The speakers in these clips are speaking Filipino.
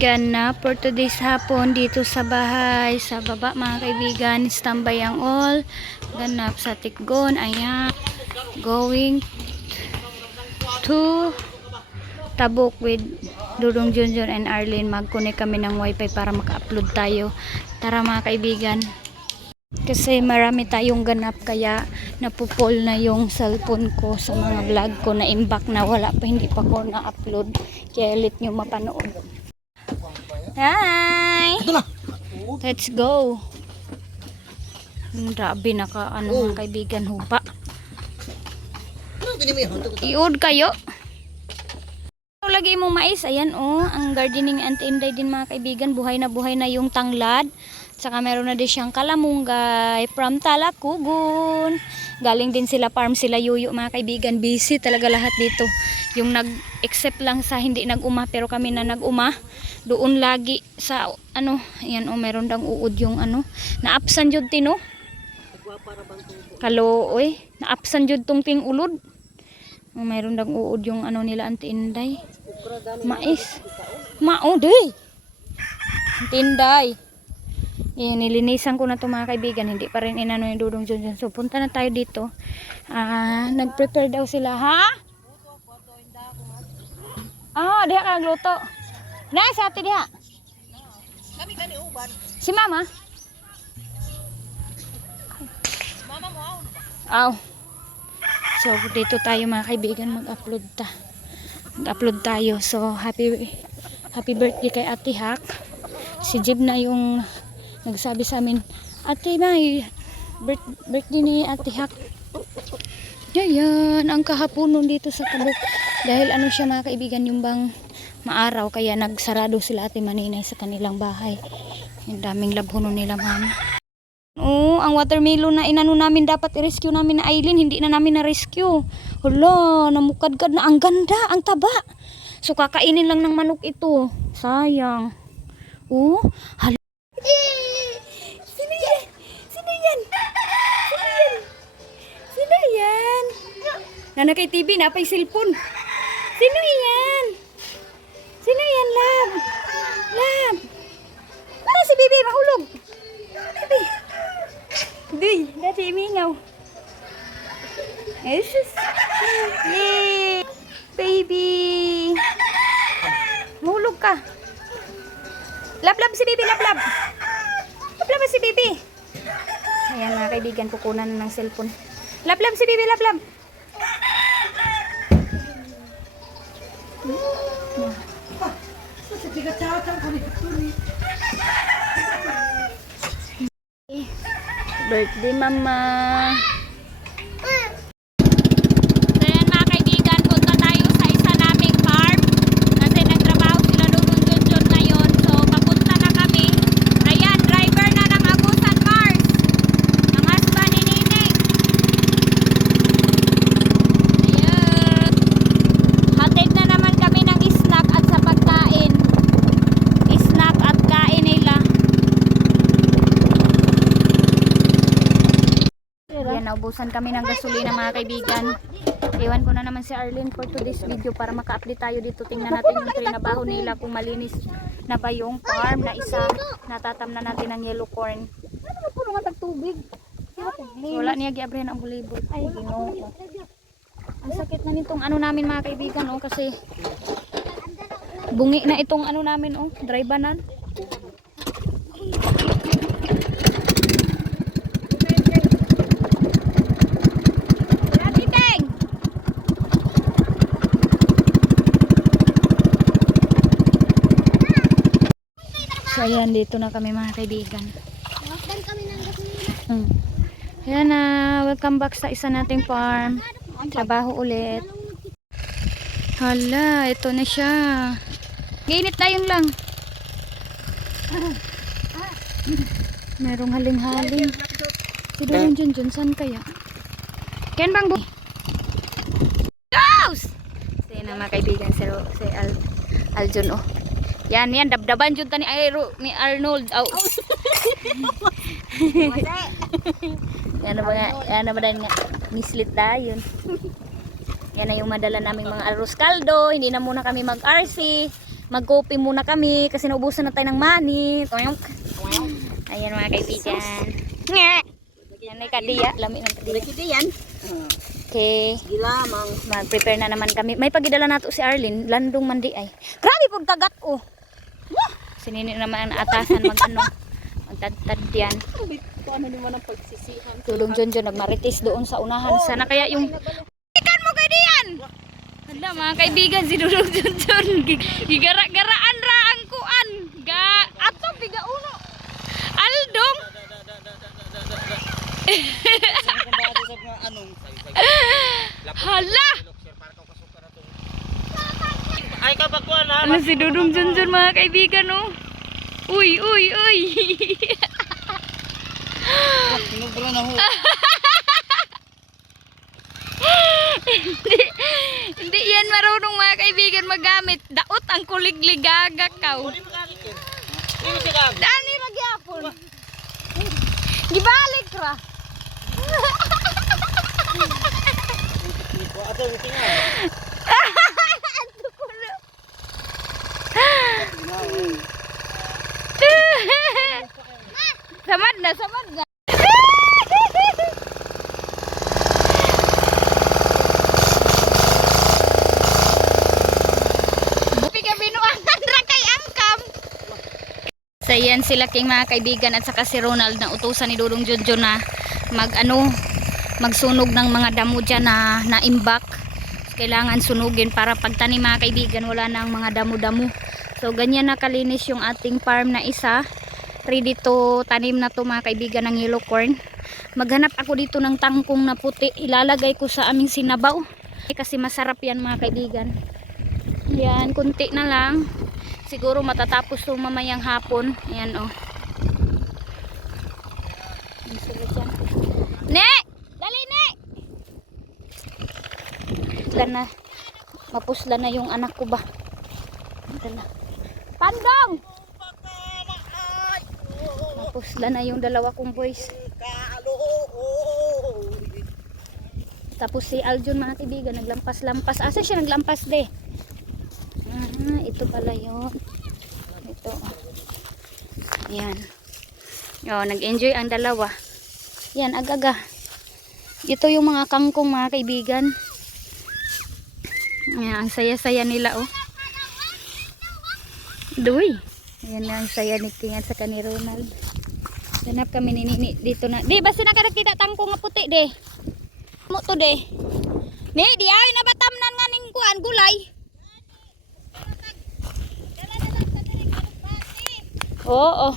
Ganap for today's hapon dito sa bahay. Sa baba mga kaibigan, standby ang all. Ganap sa Tikgon. Ayan. Going to Tabuk with Dudong Junjun and Arlene. Mag-connect kami ng wifi para maka-upload tayo. Tara mga kaibigan. Kasi marami tayong ganap kaya napupol na yung cellphone ko sa mga vlog ko na imbak na wala pa, hindi pa ko na-upload. Kaya ulit nyo mapanood. Hi! Let's go! Grabe naka ano mga kaibigan, hupa. Iod kayo. Lagi mong mais, ayan ang gardening Auntie Inday din mga kaibigan, buhay na yung tanglad. Saka meron na din siyang kalamunggay from Talakugon. Galing din sila farm, sila Yuyo mga kaibigan. Busy talaga lahat dito. Yung nag-except lang sa hindi nag-uma, pero kami na nag-uma. Doon lagi sa ayan meron dang uod yung na-absan jud tino. Kalooy, na-absan jud tong ting ulod. Mayroon dang uod yung nila Auntie Inday. Mais. Day. Auntie Inday. Yan, nilinisan ko na ito mga kaibigan. Hindi pa rin inano yung Dudong Junjun. So, punta na tayo dito. Nag-prepare daw sila. Ha? Diha ka nagluto. Sa ati diha. Si mama? Mama mo ako. So, dito tayo mga kaibigan. Mag-upload tayo. So, happy birthday kay Ate Hak. Si Jib na yung nagsabi sa amin, Ate May, birthday ni Ate Hak. Yan, ang kahaponon dito sa Tabuk. Dahil siya mga kaibigan, yung bang maaraw, kaya nagsarado sila Ate Maninay sa kanilang bahay. Yung daming labhonon nila mama. Ang watermelon na inano namin, dapat i-rescue namin na Aileen, hindi na namin na-rescue. Hala, namukadkad na, ang ganda, ang taba. So kakainin lang ng manok ito. Sayang. Hala. Sino yan? Nana kay TV, napay cellphone. Sino yan? Lab? Para si Bibi, mahulog. Bibi. Dati imingaw. Jesus. Yay! Baby. Mahulog ka. Lab si Bibi, lab. Lab si Bibi. Ayan mga kaibigan, kukunan na ng cellphone. Lab si Bibi, lab. Birthday mama. Ayan mga kaibigan, punta tayo sa isa naming farm. Kasi nagtrabaho sila Dudong Junjun ngayon. So papunta na kami. Ayan, driver na ng Agusan Mars. Ang husband ni Nini. Ayan. Hatid na naman kami ng snack at sa pagkain. Snack at kain nila. Ayan, naubusan kami ng gasolina mga kaibigan. Iwan ko na naman si Arlene for today's video para maka-update tayo dito. Tingnan natin yung trinabaho nila kung malinis na ba yung farm na isa. Natatam na natin ng yellow corn. Wala niya giabrihan ang bulibol. Ay, Ginoo. Ang sakit na nitong namin mga kaibigan kasi bungi na itong namin dry banan. So ayan, dito na kami mga kaibigan. Ayan na, welcome back sa isa nating farm. Trabaho ulit. Hala, ito na siya. Ginit na yun lang. Merong haling-haling. Si Dudong Junjun, saan kaya? Ken bang bu? Ghost! So yan na mga kaibigan, si Aljun Yan, dabdaban jud ni Arnold. Yan na ba nga mislit dayon. Yan na yung madala naming mga arroz caldo. Hindi na muna kami mag-RC. Mag-coffee muna kami kasi naubusan na tayo ng money. Ayan mga kaibigan. Yan ay kadiya. Lami ng kadiya. Okay. Mag-prepare na naman kami. May pagidala nato si Arlene. Landong mandi ay. Grabe pong kagat oh. Sinini naman ang atasan magtadtad yan. Ano naman ang pagsisihan? Tulong Junjun nagmarites doon sa unahan. Sana kaya yung ikan mo kay diyan. Hala mga kaibigan si Tulong Junjun. Gigara-garaan ra ang kuan. Ato biga uno. Aldong. Hala. Ay kabakuan ha. Ano si Dudong Junjun mga kaibigan oh. Uy. Sinubra na ho. Hindi yan marunong mga kaibigan magamit. Daot ang kuligligagak kaw. Dani magyapon. Gibalik ra. Ato tingnan. Samad na. Bupi ka binuangan ra kay angkam. So yan sila king mga kaibigan at saka si Ronald na utusan ni Dudong Junjun na magsunog ng mga damo dyan na naimbak. Kailangan sunugin para pagtanim mga kaibigan wala na ang mga damo-damo. So ganyan na kalinis yung ating farm na isa. Ready to tanim na to mga kaibigan ng yellow corn. Maghanap ako dito ng tangkong na puti. Ilalagay ko sa aming sinabaw. Kasi masarap yan mga kaibigan. Yan, kunti na lang. Siguro matatapos to mamayang hapon. Ayan oh. Ne! Dali ne! Na mapusla na yung anak ko ba? Pandong! Mapusla na yung dalawa kong boys. Tapos si Aljun mga kaibigan naglampas-lampas. Asa siya naglampas de? Ito pala yun. Ito. Yan. O, nag-enjoy ang dalawa. Yan, agaga. Ito yung mga kangkong mga kaibigan. Yan, ang saya-saya nila oh. Duy. Ayan na ang saya ni King at saka ni Ronald. Hanap kami ni Nini dito na. Di, basta nakakita tangkong nga puti de. Mo to de. Ni, di ay nabatamnan nga ning kuan gulay. Oo.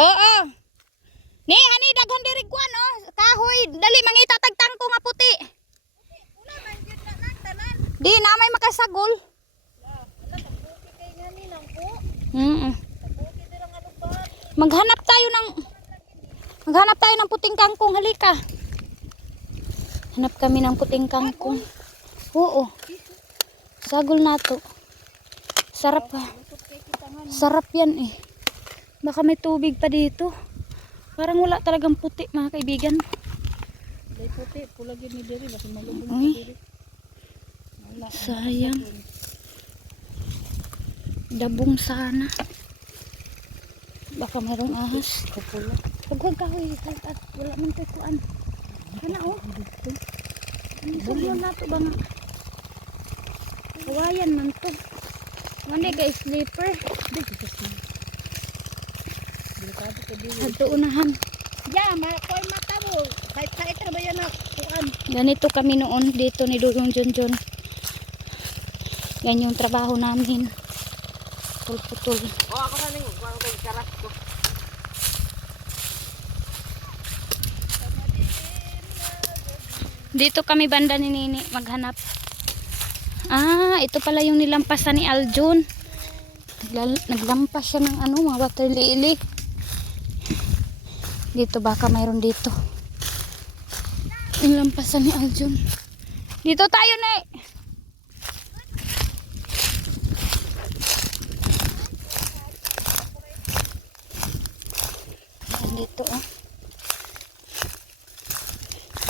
Oo. Ni, hani daghan diri kuan oh. Kahoy, dali mangita tag tangko nga puti. Di na may makasagol. Maghanap tayo ng puting kangkong, halika. Hanap kami ng puting kangkong. Oo. Sagol na to. Sarap ha. Sarap yan eh. Baka may tubig pa dito. Parang wala talagang puti mga kaibigan. May puti, pulagin ni diri basta malubong Uy. diri. Sayang. Dabong sana. Baka mayroong ahas. Kapula. Huwag kahoy. Wala man tayo kuan. Kana oh. Ano na to ba nga? Kawayan man to. Mandi kay sleeper. Hadto unahan. Ya, makoy mata mo. Kahit na ba yan na kuan? Ganito kami noon dito ni Dudong Junjun. Yan yung trabaho namin. Putol-putol. Oh, ako na ning kuan kay karat ko. Dito kami banda ni Nini maghanap. Ito pala yung nilampasan ni Aljun. Naglampas siya ng mga water lily. Dito baka mayroon dito. Nilampasan ni Aljun. Dito tayo na eh. Dito oh.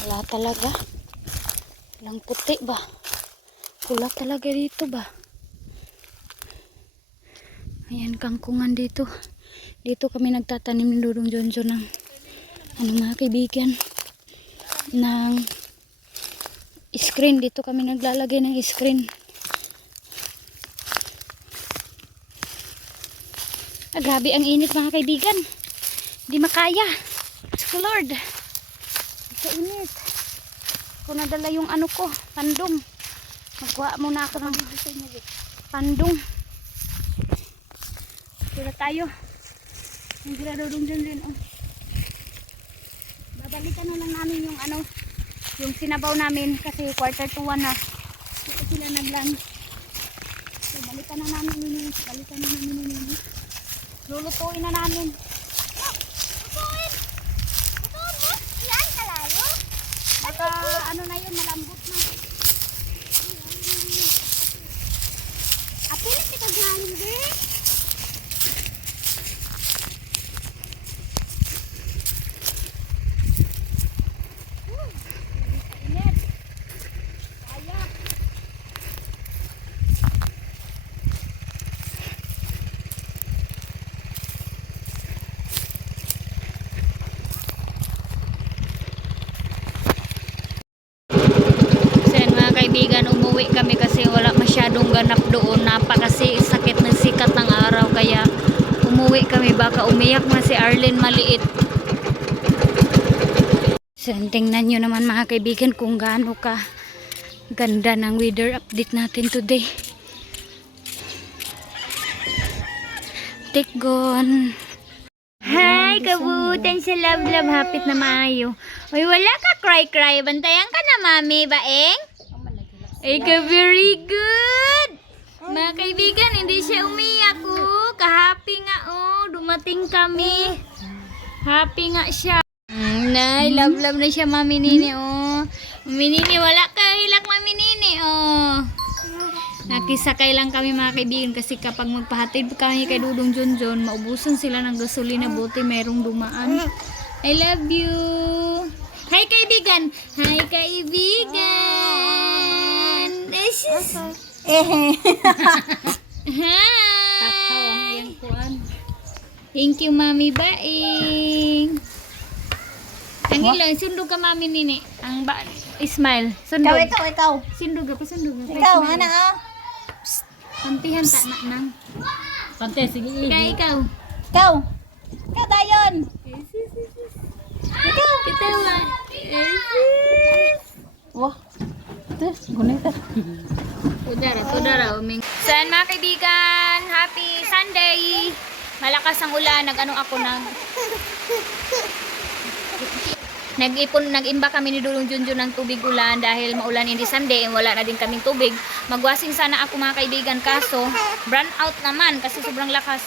Wala talaga. Lang puti ba? Kulap talaga dito ba? Ayan, kangkungan dito. Dito kami nagtatanim ni Dudong Jonjo ng mga kaibigan ng screen. Dito kami naglalagay ng screen. Grabe ang init mga kaibigan. Hindi makaya. Lord. Sa init. Kung nadala yung ano ko, pandong. Magkuha muna ako ng pandong. Sila tayo. Yung sila Dudong dyan. Oh. Babalikan na lang namin yung ano, yung sinabaw namin kasi 1:45 na. Dito sila naglang. So, balikan na namin yun. Balikan na namin yun. Lulutuin na namin. Lutuin! Lutuin mo? Yan, kalayo? Baka ano na yun, malambot na. Apilit kita galing din. Kaibigan, umuwi kami kasi wala masyadong ganap doon. Napakasi sakit ng sikat ng araw kaya umuwi kami. Baka umiyak na si Arlene maliit. So, tingnan nyo naman mga kaibigan kung gaano ka ganda ng weather update natin today. Tikgon. Hi, kabutan sa love hapit na maayo. Uy, wala ka cry. Bantayan ka na mami, baeng? Ika, very good. Mga kaibigan, hindi siya umiyak oh. Kahappy nga oh. Dumating kami. Happy nga siya. Nay, love na siya mami nini oh. Mami nini, wala ka hilak mami nini oh. Nakisakay lang kami mga kaibigan kasi kapag magpahatid kami kay Dudong Jonjon, maubusan sila ng gasolina, buti merong dumaan. I love you. Hi kaibigan. Hi kaibigan. Hi. Thank you mami baing. Ang ilang sundog ka mami nini. Ang ba smile. Sundog. Ikaw. Sundog ka sundog. Ikaw, ana ah. Kantihan ta na nang. Kante, sige. Ikaw. Ikaw. Ikaw dayon. Ikaw. Kita ba? Wah. Ito, gunita. Tudara, uming. Saan mga kaibigan? Happy Sunday! Malakas ang ulan. Nag-imba kami ni Dudong Jonjo ng tubig ulan dahil maulan hindi Sunday. Wala na din kaming tubig. Magwasing sana ako mga kaibigan. Kaso, brand out naman kasi sobrang lakas.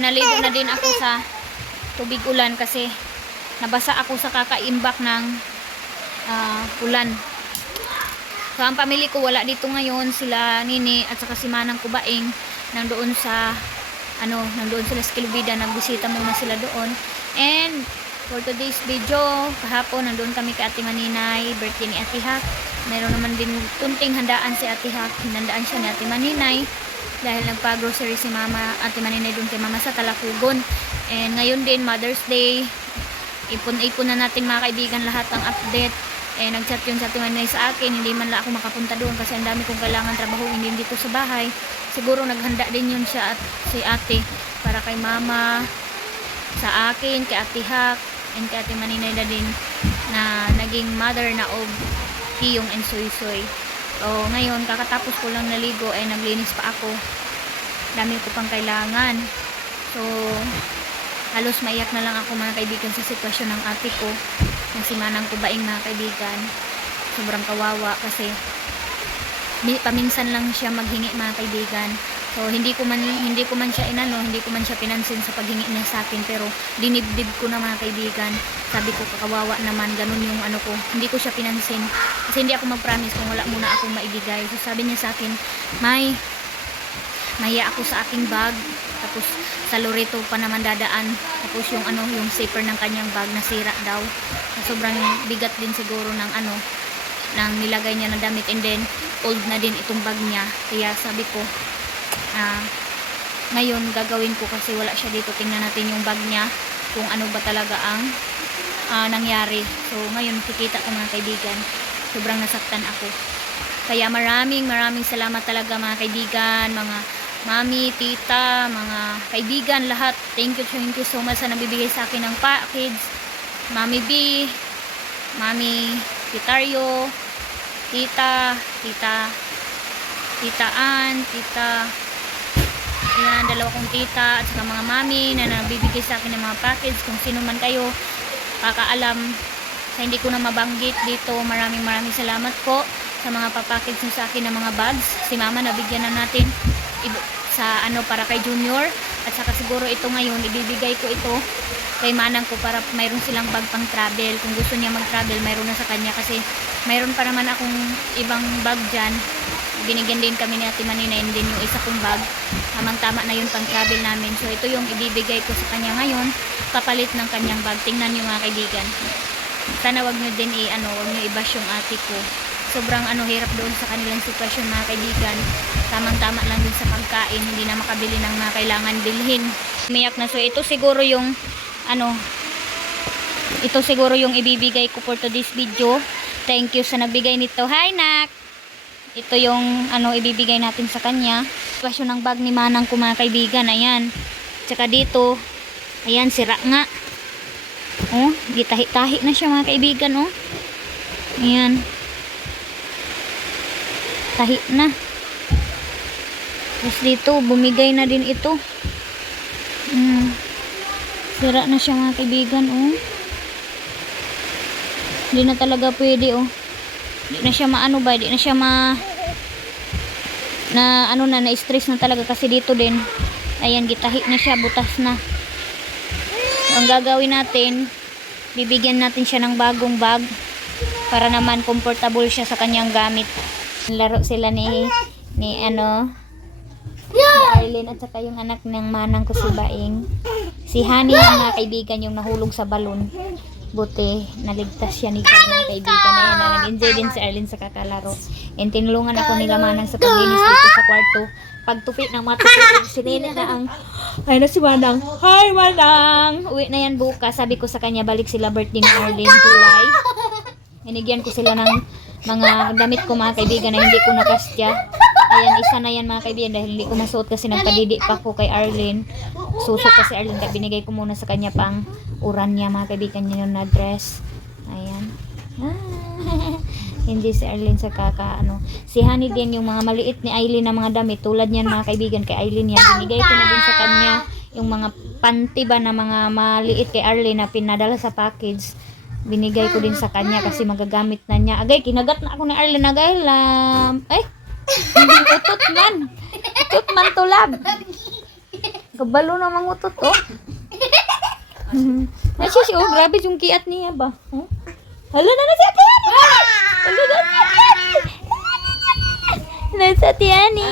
Naligo na din ako sa tubig ulan kasi nabasa ako sa kakaimbak ng ulan. So, ang pamilya ko wala dito ngayon, sila Nini at saka si Manang Kubaing nandoon sila sa Kilubida, nagbisita muna sila doon. And for today's video, kahapon nandoon kami kay Ate Maninay, birthday ni Ate Hak. Meron naman din kunting handaan si Ate Hak, hinandaan siya ni Ate Maninay dahil nagpa-grocery si Mama, Ate Maninay doon kay Mama sa Talakugon. And ngayon din Mother's Day, ipon na natin mga kaibigan lahat ang update. Nag-chat yun sa Ate Maninay sa akin, hindi man lang ako makapunta doon kasi ang dami kong kailangan trabahuin din dito sa bahay. Siguro naghanda din yun siya at si ate para kay Mama, sa akin, kay Ate Hak, and kay Ate Maninay na din na naging mother na og Tiyong and Soy. So ngayon kakatapos ko lang naligo ay naglinis pa ako, dami ko pang kailangan. So halos maiyak na lang ako mga kaibigan sa sitwasyon ng ate ko na si Manang Kubaing mga kaibigan. Sobrang kawawa kasi paminsan lang siya maghingi mga kaibigan. So hindi ko man siya hindi ko man siya pinansin sa paghingi niya sa akin, pero dinibdib ko na mga kaibigan. Sabi ko kakawawa naman, ganun yung ano ko. Hindi ko siya pinansin kasi hindi ako mag-promise kung wala muna akong maibigay. So sabi niya sa akin, mahiya ako sa aking bag, tapos sa Loreto pa naman dadaan, tapos yung yung zipper ng kanyang bag nasira daw. Sobrang bigat din siguro ng ng nilagay niya na damit, and then old na din itong bag niya. Kaya sabi ko, ngayon gagawin ko kasi wala siya dito. Tingnan natin yung bag niya kung ano ba talaga ang nangyari. So ngayon makikita ko mga kaibigan, sobrang nasaktan ako. Kaya maraming salamat talaga mga kaibigan, mga mami, tita, mga kaibigan, lahat. Thank you so much sa nabibigay sa akin ng package. Mami B, Mami Titario, Tita Ann, yan, dalawa kong tita, at saka mga mami na nabibigay sa akin ng mga package. Kung sino man kayo, kakaalam, sa hindi ko na mabanggit dito, maraming salamat po sa mga papackage nyo sa akin ng mga bags. Si mama nabigyan na natin sa para kay Junior, at saka siguro ito ngayon ibibigay ko ito kay manang ko para mayroon silang bag pang travel. Kung gusto niya mag-travel, mayroon na sa kanya, kasi mayroon pa naman akong ibang bag dyan. Binigyan din kami ni Ate Manina, and din yung isa kong bag, tamang-tama na yun pang travel namin. So ito yung ibibigay ko sa kanya ngayon, kapalit ng kanyang bag. Tingnan nyo mga kaibigan, sana wag nyo din wag nyo i-bash yung ate ko. Sobrang hirap doon sa kanilang sitwasyon mga kaibigan. Tamang-tama lang din sa pagkain, hindi na makabili ng mga kailangan bilhin. Umiyak na. So ito siguro yung ito siguro yung ibibigay ko for today's video. Thank you sa nagbigay nito. Hi nak! Ito yung ibibigay natin sa kanya. Sitwasyon ng bag ni manang ko mga kaibigan. Ayan. Tsaka dito, ayan, sira nga. Oh, gitahi-tahi na siya mga kaibigan. Oh. Ayan. Tahi na. Tapos dito, bumigay na din ito. Sira na siya mga kaibigan. Oh. Hindi na talaga pwede. Oh. Hindi na siya hindi na siya na-stress na talaga, kasi dito din, ayan, gitahi na siya, butas na. So, ang gagawin natin, bibigyan natin siya ng bagong bag para naman comfortable siya sa kanyang gamit. Laro sila ni Arlene at saka yung anak ng manang ko si Baing. Si Honey yung mga kaibigan yung nahulog sa balon. Buti, naligtas siya ni mga kaibigan na yun. Nag-enjoy din si Arlene sa kakalaro. And tinulungan ako nila manang sa paglinis dito sa kwarto. Pagtupi ng mga tupi, sinili na ang si Manang. Hi Manang! Uwi na yan bukas. Sabi ko sa kanya, balik sila birthday ni Arlene, July. Hinigyan ko sila ng mga damit ko mga kaibigan na hindi ko nakastya. Ayan, isa na yan mga kaibigan dahil hindi ko masuot kasi nagpadidi pa ko kay Arlene. Susot kasi Arlene, kaya binigay ko muna sa kanya pang uran niya mga kaibigan niya yung na-dress. Ayan. Hindi si Arlene sa si Honey din yung mga maliit ni Aileen na mga damit tulad niyan mga kaibigan kay Aileen yan. Binigay ko na din sa kanya yung mga panty ba na mga maliit kay Arlene na pinadala sa package. Binigay ko din sa kanya kasi magagamit na niya. Agay, kinagat na ako ni Arlene. Agay, hindi utot man. Utot man tulab. Kabalo na mga utot, oh. Grabe yung kiat niya ba? Huh? Hala na si Ate Hani! Hala na si Ate Hani! Nasa Ate Hani!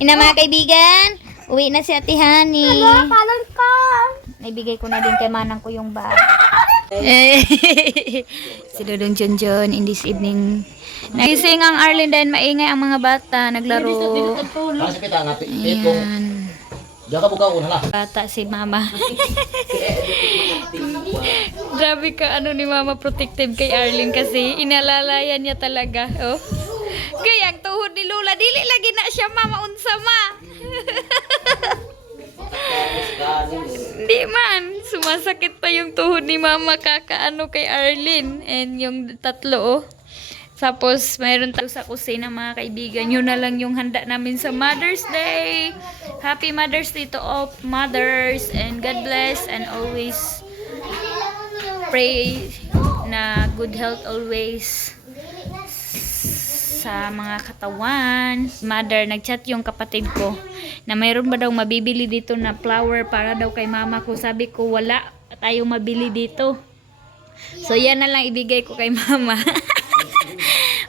Ina mga kaibigan, uwi na si Ate Hani. Naibigay ko na din kay manang ko yung bag. Si Dodong Junjun in this evening. Nagising ang Arlene dahil maingay ang mga bata, naglaro. Ayan. Bata si mama. Grabe ka ni mama, protective kay Arlene kasi inalalayan niya talaga. Oh. Kaya ang tuhod ni Lola, dili lagi na siya mama unsa ma. Hindi man, sumasakit pa yung tuhod ni mama kay Arlene. And yung tatlo, oh. Tapos, mayroon tayo sa kusina mga kaibigan. Yun na lang yung handa namin sa Mother's Day. Happy Mother's Day to all mothers. And God bless. And always pray na good health always sa mga katawan. Mother, nagchat yung kapatid ko na mayroon ba daw mabibili dito na flower para daw kay mama ko. Sabi ko, wala tayong mabili dito. So, yan na lang ibigay ko kay mama.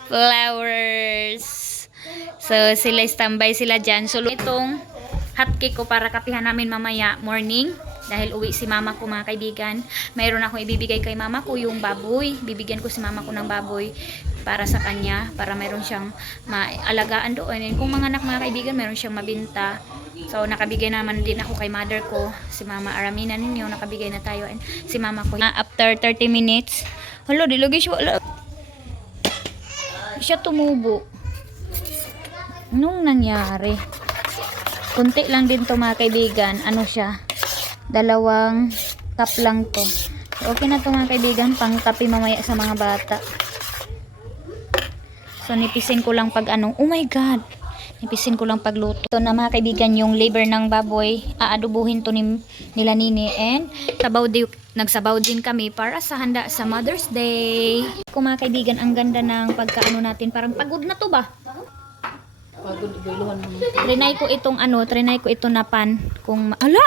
Flowers. So, standby sila dyan. So, itong hotcake ko para kapihan namin mamaya morning. Dahil uwi si mama ko mga kaibigan. Mayroon akong ibibigay kay mama ko yung baboy. Bibigyan ko si mama ko ng baboy. para sa kanya, para mayroon siyang maalagaan doon. And kung mga anak mga kaibigan, mayroon siyang mabinta. So nakabigay naman din ako kay mother ko, si Mama Aramina ninyo, nakabigay na tayo. And si Mama ko, after 30 minutes, hala, dilagay siya, wala. Siya tumubo. Anong nangyari? Kunti lang din to mga kaibigan. Ano siya? 2 cup lang to. So, okay na to mga kaibigan. Pang kape mamaya sa mga bata. So nipisin ko lang pag ano. Oh my God! Nipisin ko lang pagluto. Ito na mga kaibigan yung liver ng baboy. Aadubuhin to nila Nini. And nagsabaw din kami para sa handa sa Mother's Day. Kung mga kaibigan, ang ganda ng pagkaano natin. Parang pagod na to ba? Trinay ko ito na pan. Ala!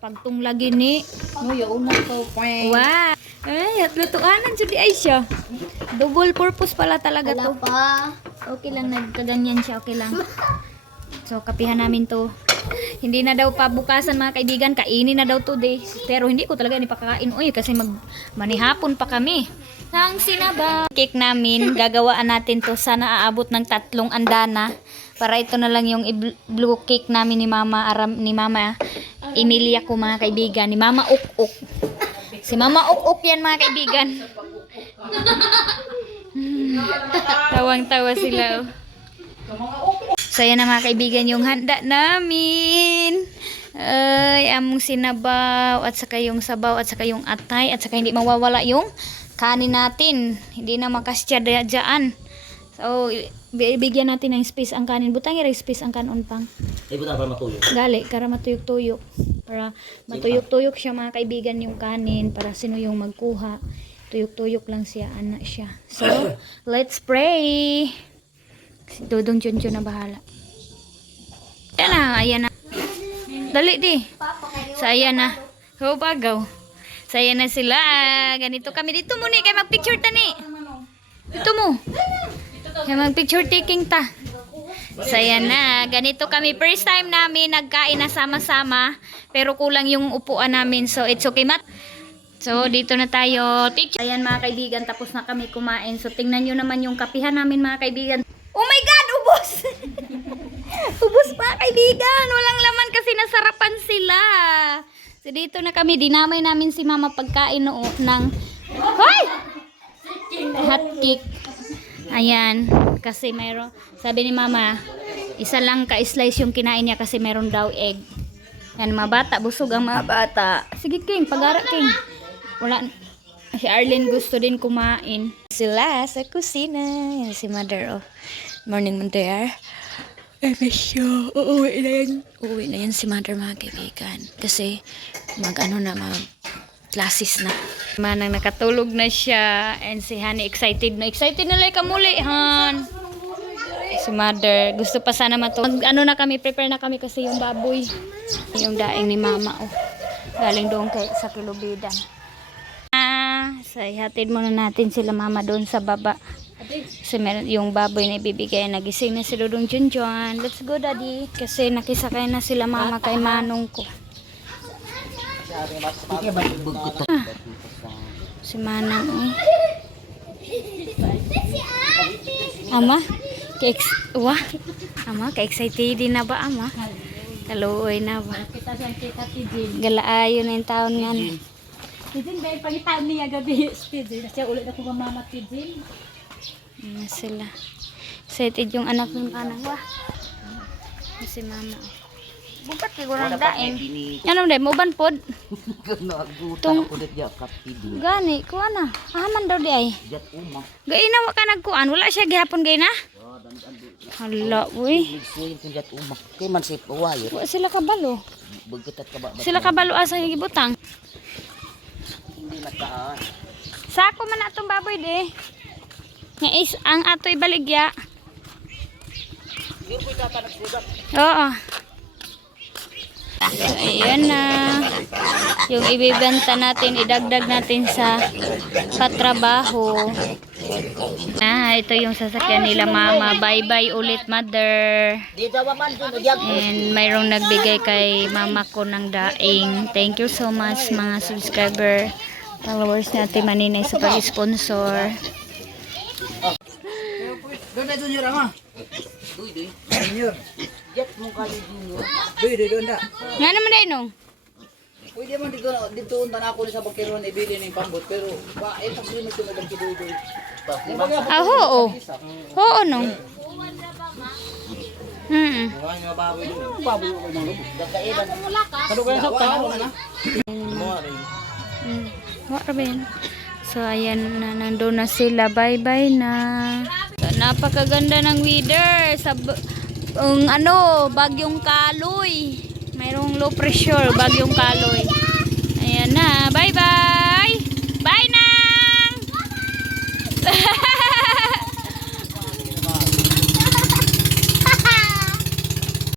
Pagtung lagi ni. No, yung una ko. Wow! Ay, at lutuanan siya di ay siya. Double purpose pala talaga to. pa. Okay lang, nagkaganyan siya. Okay lang. So, kapihan namin to. Hindi na daw pabukasan mga kaibigan. Kainin na daw today. Pero hindi ko talaga ipakakain. Uy, kasi manihapon pa kami. Ang sinaba. Cake namin, gagawaan natin to. Sana aabot ng 3 andana. Para ito na lang yung blue cake namin ni Mama Emilia ko mga kaibigan. Ni Mama Uk-Uk. Si Mama Uk-Uk yan mga kaibigan. Tawang-tawa sila. So yan na mga kaibigan yung handa namin. Ay, among sinabaw at saka yung sabaw at saka yung atay at saka hindi mawawala yung kanin natin. Hindi na makasya dyan. So, bigyan natin ng space ang kanin. Butang yung space ang kanon pang. Butang para matuyok. Gali, para matuyok-tuyok. Para matuyok-tuyok siya mga kaibigan yung kanin. Para sino yung magkuha. Tuyok-tuyok lang siya. Anak siya. So, let's pray. Si Dodong Junjun na bahala. Ayan na. Dali di. So, ayan na. Bagaw. So, ayan na sila. Ganito kami. Dito mo ni. Kaya mag-picture tani. Dito mo. Kaya mag-picture taking ta. So, ayan na. Ganito kami. First time namin nagkain na sama-sama. Pero kulang yung upuan namin. So, it's okay, Mat. So, dito na tayo. Picture. Ayan mga kaibigan. Tapos na kami kumain. So, tingnan nyo naman yung kapihan namin mga kaibigan. Oh my God! Ubos! Ubos mga kaibigan. Walang laman kasi nasarapan sila. So, dito na kami. Dinamay namin si Mama pagkain ng hoy! Hot cake. Ayan, kasi mayroon, sabi ni Mama, isa lang ka-slice yung kinain niya kasi meron daw egg. Yan, mga bata, busog ang mga bata. Sige, King, pag-ara, King. Wala, si Arlene gusto din kumain. Sila sa kusina. Yan si Mother, oh. Morning, Mother. I miss you. Uuwi na yan si Mother, mga kaibigan. Kasi, classes na. Manang nakatulog na siya. And si Honey excited na. Excited na lang kamuli, Han. Si Mother. Gusto pa sana ano na kami, prepare na kami kasi yung baboy. Yung daing ni Mama, oh. Galing doon sa Kilubidan. So, ihatid muna natin sila Mama doon sa baba. Kasi yung baboy na ibibigay. Nagising na si Dodong Junjun. Let's go, Daddy. Kasi nakisakay na sila Mama kay Manong ko. Si Manang, oh. Ama, Ama, ka-excited din na ba, Ama? Kaluoy na ba? Galaayo na yung taon nga na. Pidin, dahil pangitaan niya gabi. Pidin, siya ulit ako mamama Pidin. Sila. Excited yung anak ng kanang, wah. Si Mama, oh. Bukat kay gurang daing. Ano dai mo ban pod? Tung gani ko ana. Aman daw di ay. Gaina wa ka nagkuan, wala siya gihapon gayna. Hala, uy. Kay man si pawayo. Wa sila kabalo. Bugketat ka ba? Sila kabalo asa gibutang. Hindi nakaan. Sako man atong baboy de. Nga is ang atoy baligya. Oo. So, ayan na. Yung ibibenta natin, idagdag natin sa patrabaho. Ito yung sasakyan nila Mama. Bye-bye ulit, Mother. And mayroong nagbigay kay Mama ko ng daing. Thank you so much mga subscriber, followers natin Maninay sa pag-sponsor. tayo junior ama. Duy. Junior. Jet mo kali junior. Doon da. Nga naman dahil nung. Pwede man dito unta na ako sa Bakiron ibili ng pambot pero ba pag limit ko na lang kidoy. Ah, oo. Oo nung. Mga nga baboy doon. Baboy ko mga lubo. Kakailan. Kado kaya sa tao na. Warabin. So, ayan na, nandun na sila. Bye-bye na. So, napakaganda ng weather. Sa, bagyong Kaloy. Mayroong low pressure, bagyong Kaloy. Ayan na. Bye-bye! Bye, Nang!